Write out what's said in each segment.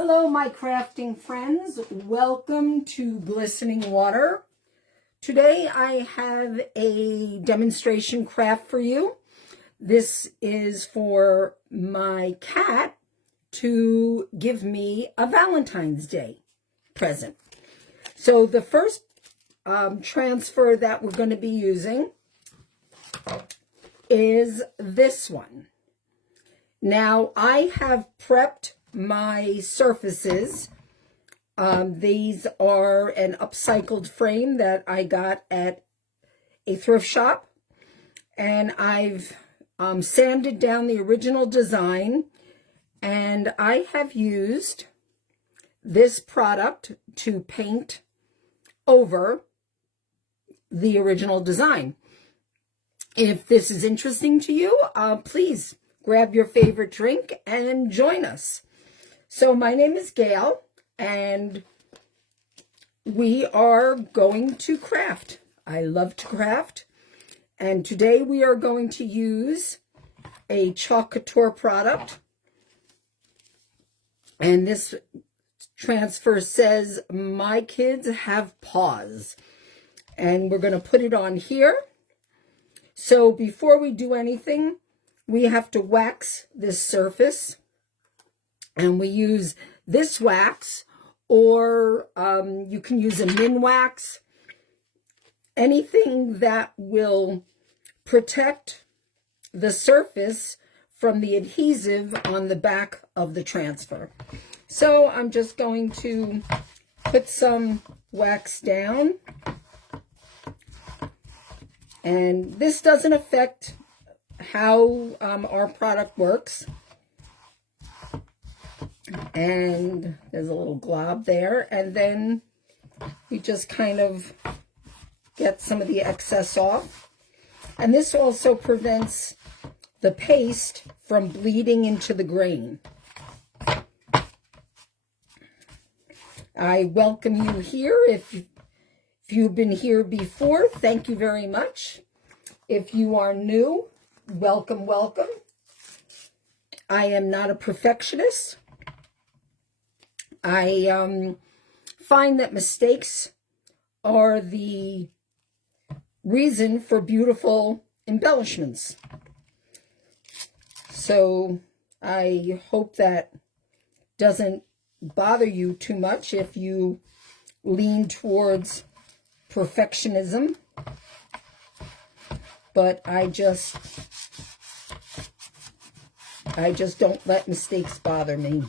Hello, my crafting friends. Welcome to Glistening Water. Today I have a demonstration craft for you. This is for my cat to give me a Valentine's Day present. So the first transfer that we're going to be using is this one. Now I have prepped my surfaces. These are an upcycled frame that I got at a thrift shop, and I've sanded down the original design, and I have used this product to paint over the original design. If this is interesting to you, please grab your favorite drink and join us. So my name is Gail, and we are going to craft. I love to craft, and today we are going to use a Chalk Couture product, and this transfer says, "My kids have paws," and we're going to put it on here. So before we do anything, we have to wax this surface. And we use this wax, or you can use a min wax, anything that will protect the surface from the adhesive on the back of the transfer. So I'm just going to put some wax down. And this doesn't affect how our product works. And there's a little glob there, and then you just kind of get some of the excess off. And this also prevents the paste from bleeding into the grain. I welcome you here. If you've been here before, thank you very much. If you are new, welcome, welcome. I am not a perfectionist. I find that mistakes are the reason for beautiful embellishments. So I hope that doesn't bother you too much if you lean towards perfectionism. But I just don't let mistakes bother me,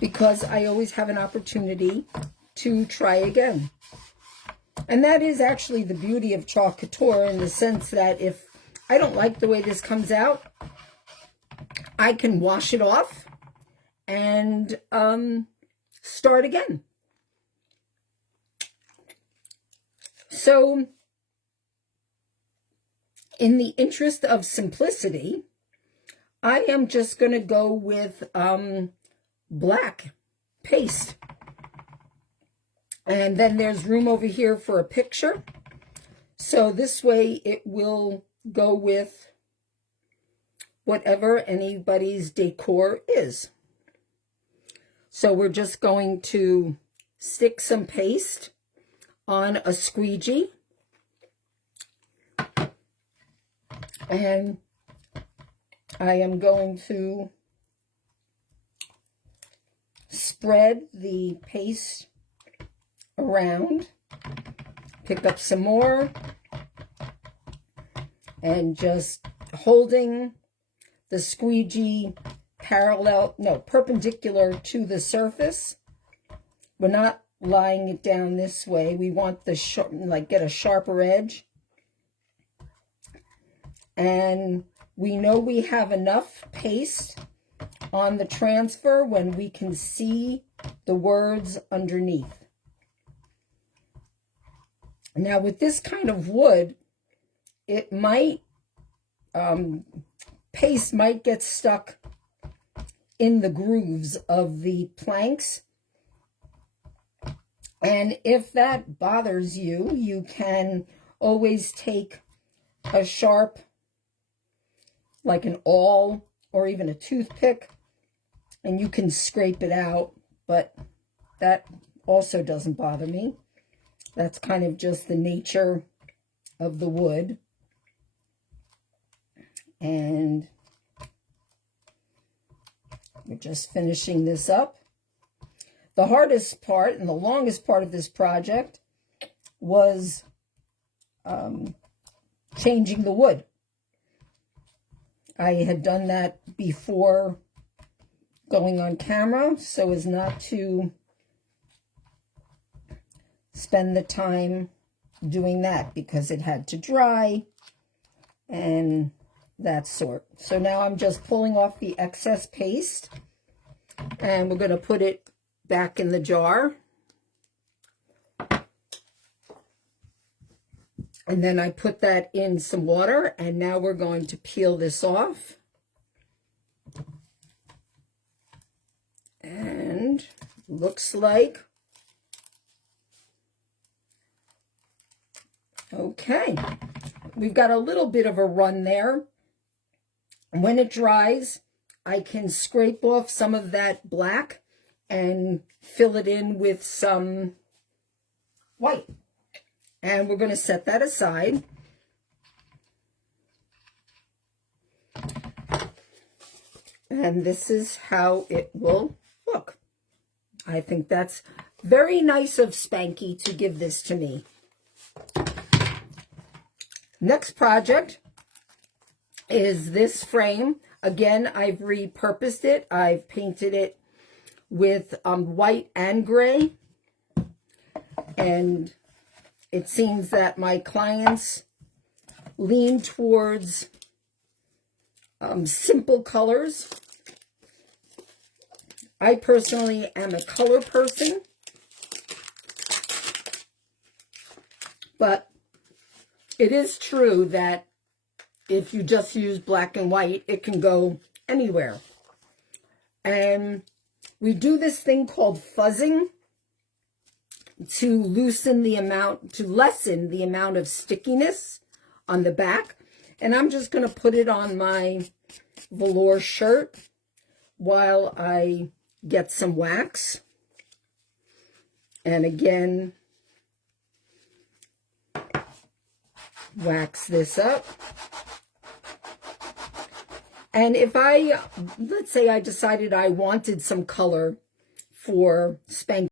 because I always have an opportunity to try again. And that is actually the beauty of Chalk Couture, in the sense that if I don't like the way this comes out, I can wash it off and start again. So, in the interest of simplicity, I am just going to go with black paste. And then there's room over here for a picture. So this way it will go with whatever anybody's decor is. So we're just going to stick some paste on a squeegee. And I am going to spread the paste around, pick up some more, and just holding the squeegee perpendicular to the surface. We're not lying it down this way. We want the get a sharper edge. And we know we have enough paste on the transfer when we can see the words underneath. Now with this kind of wood, it might, paste might get stuck in the grooves of the planks. And if that bothers you, you can always take a sharp, like an awl or even a toothpick, And you can scrape it out, but that also doesn't bother me. That's kind of just the nature of the wood. And we're just finishing this up. The hardest part and the longest part of this project was changing the wood. I had done that before going on camera so as not to spend the time doing that because it had to dry and that sort. So now I'm just pulling off the excess paste and we're going to put it back in the jar. And then I put that in some water, and now we're going to peel this off. And looks like, okay, we've got a little bit of a run there. When it dries, I can scrape off some of that black and fill it in with some white. And we're going to set that aside. And this is how it will look. I think that's very nice of Spanky to give this to me. Next project is this frame. Again, I've repurposed it. I've painted it with white and gray. And it seems that my clients lean towards simple colors. I personally am a color person, but it is true that if you just use black and white, it can go anywhere. And we do this thing called fuzzing to lessen the amount of stickiness on the back. And I'm just going to put it on my velour shirt while I get some wax. And again, wax this up. And if let's say I decided I wanted some color for Spanky,